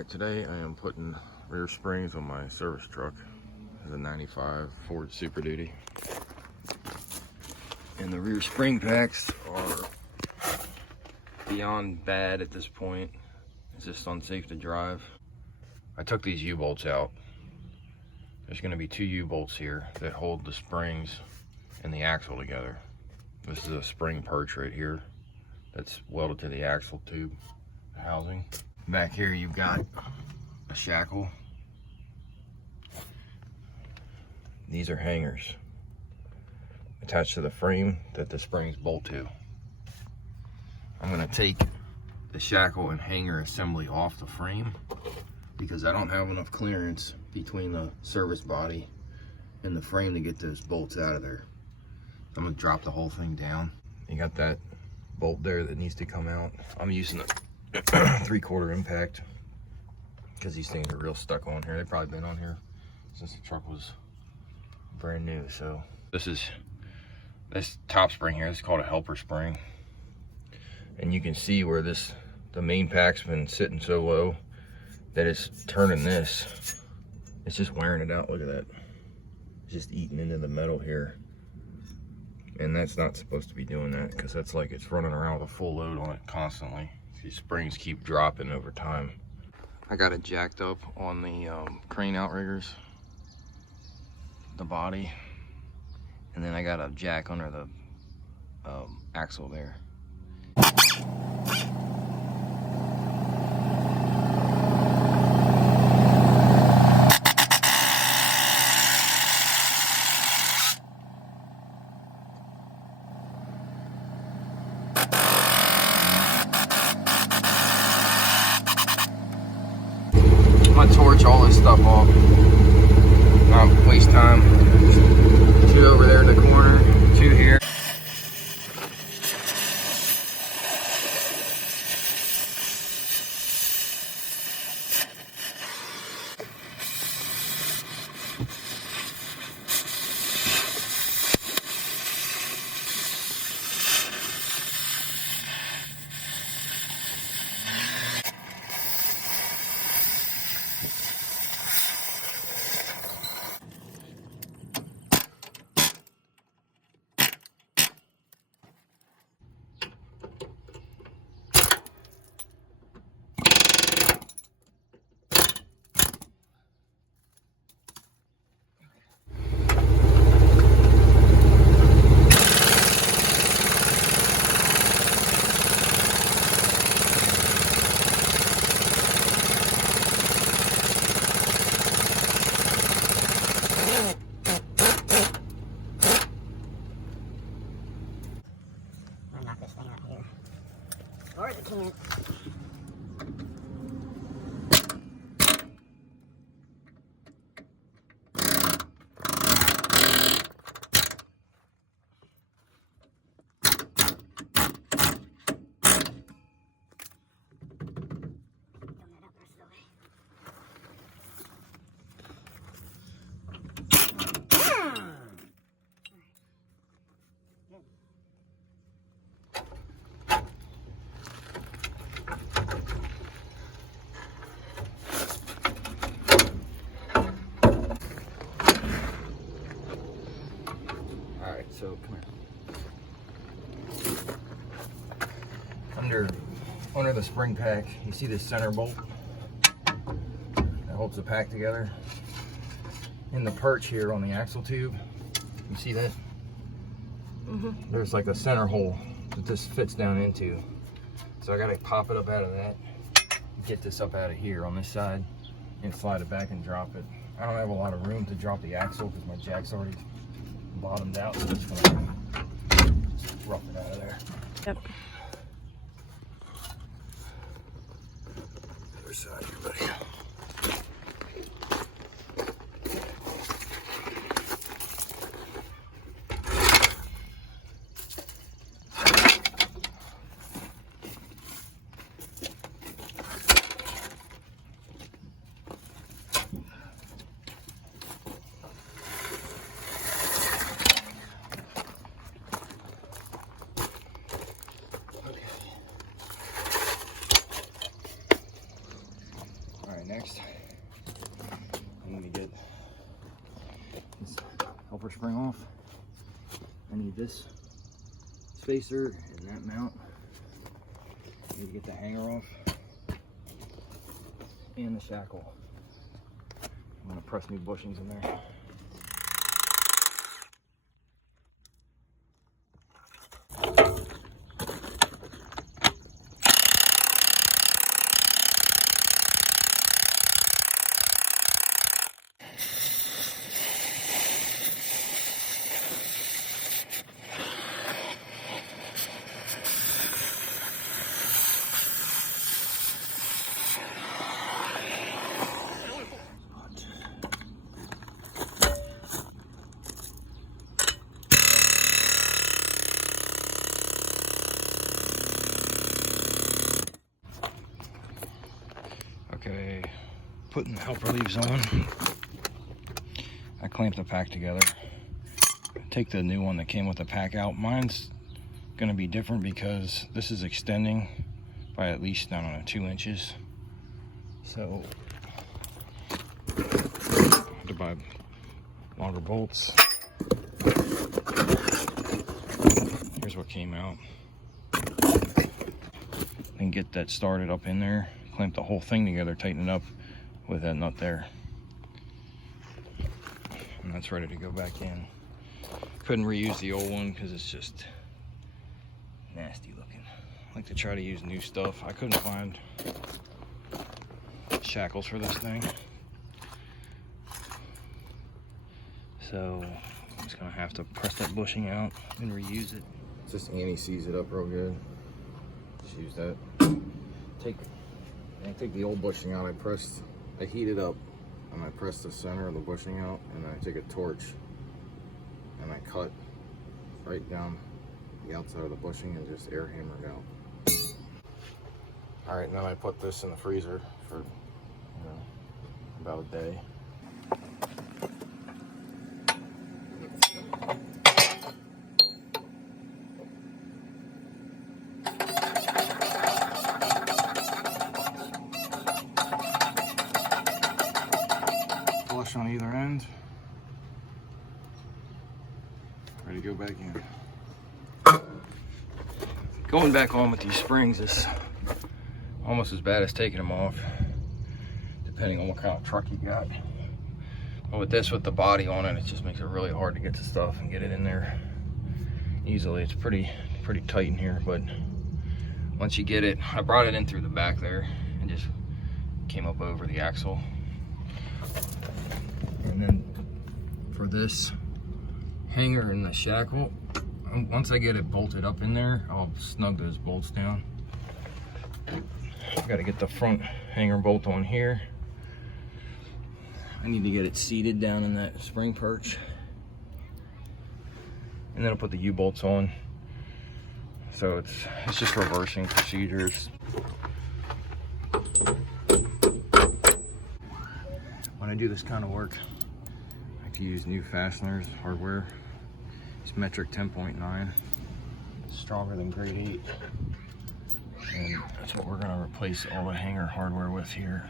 Alright, today I am putting rear springs on my service truck. It's a 95 Ford Super Duty. And the rear spring packs are beyond bad at this point. It's just unsafe to drive. I took these U-bolts out. There's going to be two U-bolts here that hold the springs and the axle together. This is a spring perch right here that's welded to the axle tube housing. Back here you've got a shackle. These are hangers attached to the frame that the springs bolt to. I'm going to take the shackle and hanger assembly off the frame because I don't have enough clearance between the service body and the frame to get those bolts out of there. I'm going to drop the whole thing down. You got that bolt there that needs to come out. I'm using the 3/4 impact because these things are real stuck on here. They've probably been on here since the truck was brand new. So this top spring here, this is called a helper spring, and you can see where the main pack's been sitting so low that it's turning this. It's just wearing it out. Look at that. It's just eating into the metal here, and that's not supposed to be doing that because that's like it's running around with a full load on it constantly. These springs keep dropping over time. I got it jacked up on the crane outriggers, the body, and then I got a jack under the axle there. I'm gonna torch all this stuff off, not waste time. Two over there in the corner, two here. Knock this thing out here. As far as I can. So come here. Under the spring pack, you see this center bolt that holds the pack together. In the perch here on the axle tube, you see that? There's like a center hole that this fits down into. So I gotta pop it up out of that, get this up out of here on this side, and slide it back and drop it. I don't have a lot of room to drop the axle because my jack's already bottomed out, so I'm just gonna rough it out of there. Yep. Other side here, buddy. next, I need to get this helper spring off. I need this spacer and that mount. I need to get the hanger off and the shackle. I'm gonna press new bushings in there. Okay, putting the helper leaves on. I clamped the pack together. Take the new one that came with the pack out. Mine's gonna be different because this is extending by at least, I don't know, 2 inches. So, I have to buy longer bolts. Here's what came out. And get that started up in there. Clamp the whole thing together, tighten it up with that nut there. And that's ready to go back in. Couldn't reuse the old one because it's just nasty looking. I like to try to use new stuff. I couldn't find shackles for this thing. So I'm just gonna have to press that bushing out and reuse it. Just Annie sees it up real good. Just use that. Take the old bushing out. I heat it up and I press the center of the bushing out, and I take a torch and I cut right down the outside of the bushing and just air hammer it out. All right, and then I put this in the freezer for about a day. Flush on either end. Ready to go back in. Going back on with these springs is almost as bad as taking them off, depending on what kind of truck you got. But with this, with the body on it, it just makes it really hard to get the stuff and get it in there easily. It's pretty tight in here, but once you get it, I brought it in through the back there and just came up over the axle. And then for this hanger and the shackle, once I get it bolted up in there, I'll snug those bolts down. Got to get the front hanger bolt on here. I need to get it seated down in that spring perch. And then I'll put the U-bolts on. So it's just reversing procedures. When I do this kind of work, I like to use new fasteners, hardware. It's metric 10.9, stronger than grade 8. And that's what we're gonna replace all the hanger hardware with here.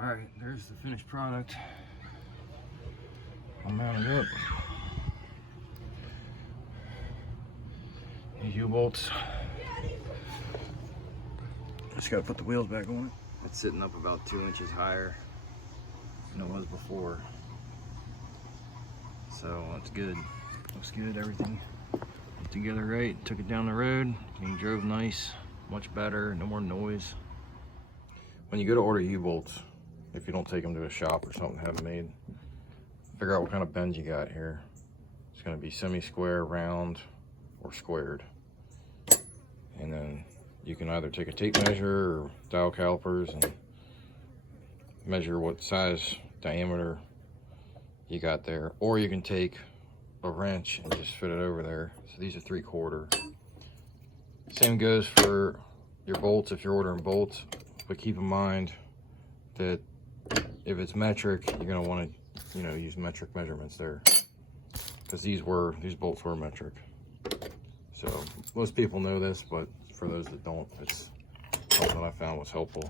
All right, there's the finished product. I'll mount it up. These U-bolts. Just gotta put the wheels back on it. It's sitting up about 2 inches higher than it was before. So that's good. Looks good, everything put together right. Took it down the road and drove nice, much better, no more noise. When you go to order U-bolts, if you don't take them to a shop or something, have them made, figure out what kind of bend you got here. It's gonna be semi-square, round, or squared. And then you can either take a tape measure or dial calipers and measure what size diameter you got there, or you can take a wrench and just fit it over there. So these are 3/4. Same goes for your bolts if you're ordering bolts, but keep in mind that if it's metric, you're going to want to use metric measurements there, because these bolts were metric. So most people know this, but for those that don't, it's something I found was helpful.